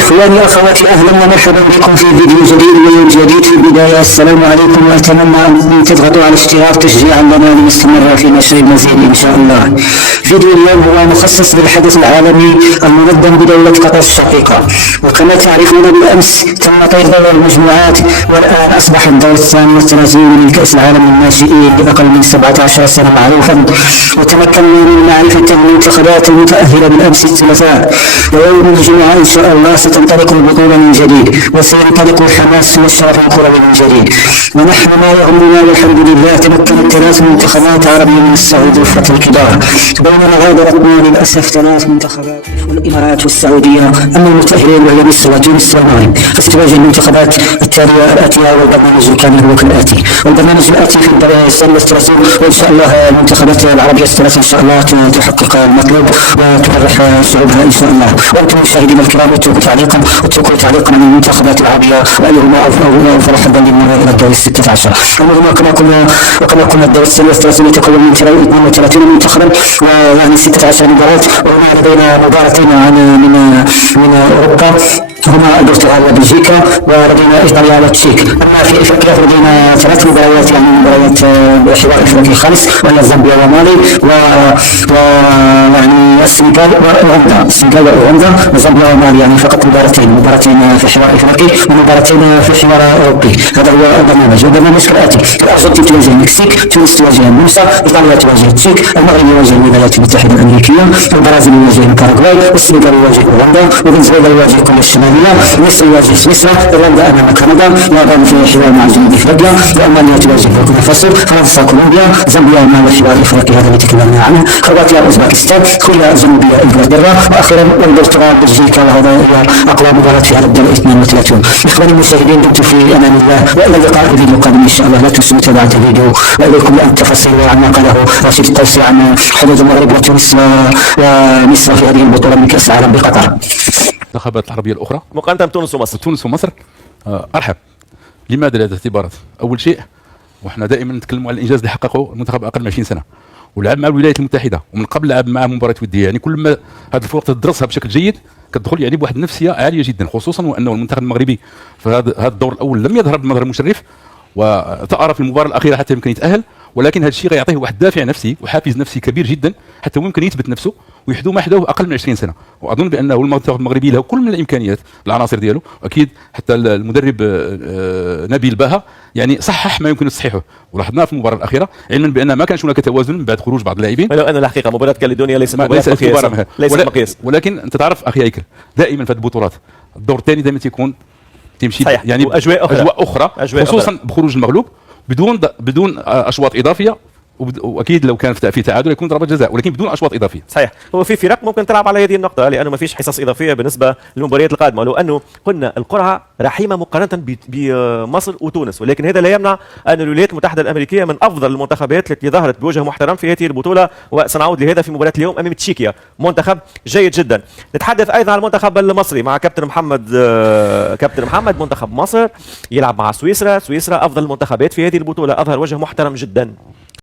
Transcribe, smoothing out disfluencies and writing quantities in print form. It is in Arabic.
إخواني أخواتي، أهلا ومرحبا بكم في فيديو جديد ويوم جديد. في البداية السلام عليكم، وأتمنى أن تضغطوا على الاشتراك تشجيعا لنا لنستمر في نشر المزيد إن شاء الله. فيديو اليوم هو مخصص للحدث العالمي المنظم بدولة قطر الشقيقة. وكما تعرفون بالأمس تم طي دور المجموعات، والآن أصبح الدور الثاني والثلاثين من كأس العالم للناشئين بأقل من 17 سنة معروفا. وتمكنا من معرفة المنتخبات المتأهلة بالأمس الثلاثاء. ويوم الجمعة إن شاء الله ستنطلق البطولة من جديد، وسينطلق الحماس والشغف الكروي من جديد. ونحن ما يهمنا والحمد لله تمكنت 3 منتخبات عربية من الصعود وفرة الكبار، بينما غادرتنا للأسف 3 منتخبات والإمارات والسعودية. أما المتأهلين وهي مصر وتونس والمغرب، فستواجه المنتخبات الآتية. والبرنامج الكامل هو كالآتي. والبرنامج الآتي في السنة الثلاثين، وإن شاء الله المنتخبات العربية الثلاث إن شاء الله تحقق المطلوب وتفرح شعوبها إن شاء الله. وأنتم مشاهدينا الكرام اتركوا تعليقا عن المنتخبات العربية وأيهما أفضل حظا للمرور إلى الدور 16. المهم كما قلنا الدور 36 يتكون من 32 منتخبا ويعني 16 مباراة. وهنا لدينا مباراتين من أوروبا، هما البرتغال وبلجيكا، ولدينا ايطاليا والتشيك. اما في افريقيا فلدينا 3 مباريات، يعني مباريات حوار افريقي خامس، وهي زامبيا ومالي يعني السنغال واوغندا. وزامبيا ومالي يعني فقط مباراتين في حوار افريقي ومباراتين في حوار اوروبي. هذا هو البرنامج. والبرنامج كالاتي: الارجنتين تواجه المكسيك، تونس تواجه النمسا، ايطاليا تواجه التشيك، المغرب يواجه الولايات المتحده الامريكيه، البرازيل يواجه الباراغواي، والسنغال يواجه اوغندا، وفنزويلا يواجه كوريا الشماليه، مصر يواجه سويسرا، ايرلندا امام كندا، اليابان في حوار مع جنوب افريقيا، والمانيا تواجه بوركينا فاسو، فرنسا كولومبيا، زامبيا مع الحوار الافريقي هذا اللي تكلمنا عنه، كرواتيا اوزباكستان، كوريا الجنوبيه انجلترا، واخيرا البرتغال بلجيكا. وهذا هي اقوى مباراه في هذا الدور 32. اخواني المشاهدين، دمتم في امان الله، والى اللقاء في فيديو قادم ان شاء الله. لا تنسوا متابعه الفيديو، واليكم التفاصيل عن ما قاله رشيد الطوسي عن حدود المغرب وتونس ومصر في هذه البطوله من كاس العالم بقطر. المنتخبات العربية الأخرى مقارنة بتونس ومصر أرحب. لماذا؟ لهذه الاعتبارات. أول شيء، وإحنا دائما نتكلموا على الإنجاز اللي حققه المنتخب أقل من 20 سنة، ولعب مع الولايات المتحدة، ومن قبل لعب مع مباريات ودية. يعني كل ما هذه الفرق تدرسها بشكل جيد كتدخل يعني بواحد النفسية عالية جدا، خصوصا وأنه المنتخب المغربي في هذا الدور الأول لم يظهر بمظهر مشرف، وتأرى في المباراة الأخيرة حتى يمكن يتأهل. ولكن هذا الشيء غيعطيه واحد دافع نفسي وحافز نفسي كبير جدا حتى ممكن يثبت نفسه ويحدو ما حداه اقل من 20 سنه. واظن بانه المنتخب المغربي له كل من الامكانيات، العناصر ديالو، واكيد حتى المدرب نبيل باها يعني صحح ما يمكن تصحيحه، ولاحظناه في المباراه الاخيره، علما بان ما كانش هناك توازن من بعد خروج بعض اللاعبين. ولو ان الحقيقه مباراه كاليدونيا ليست مقياس. ولكن انت تعرف اخي هيكل، دائما في هذه البطولات الدور الثاني دائما تمشي يعني اجواء اخرى خصوصا بخروج المغلوب بدون اشواط اضافيه. واكيد لو كان في تعادل يكون ضربه جزاء، ولكن بدون اشواط اضافيه. صحيح. هو في فرق ممكن تلعب على هذه النقطه، لانه ما فيش حصص اضافيه بالنسبه للمباريات القادمه، لو انه قلنا القرعه رحيمه مقارنه بمصر وتونس، ولكن هذا لا يمنع ان الولايات المتحده الامريكيه من افضل المنتخبات التي ظهرت بوجه محترم في هذه البطوله، وسنعود لهذا في مباراه اليوم امام تشيكيا، منتخب جيد جدا. نتحدث ايضا عن المنتخب المصري مع كابتن محمد. منتخب مصر يلعب مع سويسرا افضل المنتخبات في هذه البطوله، اظهر وجه محترم جدا.